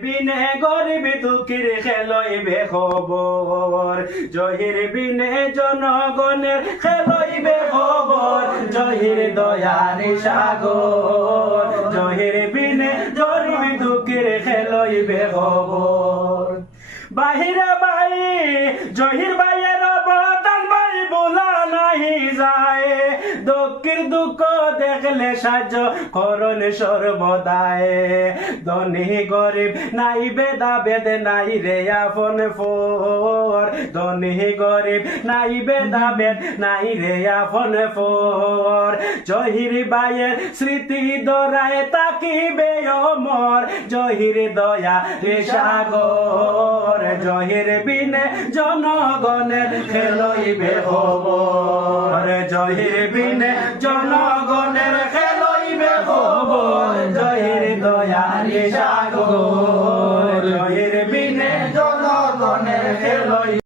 বিনে গরিব দুঃখীর খেলইবে খবর, জহির বিনে জনগণের খেলইবে খবর, জহির দয়ার সাগর, জহির বিনে গরিব দুঃখীর খেলইবে খবর। বাহিরে ভাই জহির ভাইয়ের অবদান ভাই বলা নাহি যায়, দুঃখের দুঃখ দেখলে সাহায্য করণ সর্বদায়, ধনী গরিব নাই বেদা বেদ নাই রে আপন ফোর, ধনী গরিব নাই বেদা বেদ নাই রে আপন ফোর, জহির ভাইয়ের স্মৃতি দরায় তাকিবে অমর, জহির দয়া রে সাগর, জহির বিনে জনগণের খেলইবে খবর, জহির বিনে জনগণের খেলইবে খবর, জহির দয়া রে সাগর, জহির বিনে জনগণের খেলইবে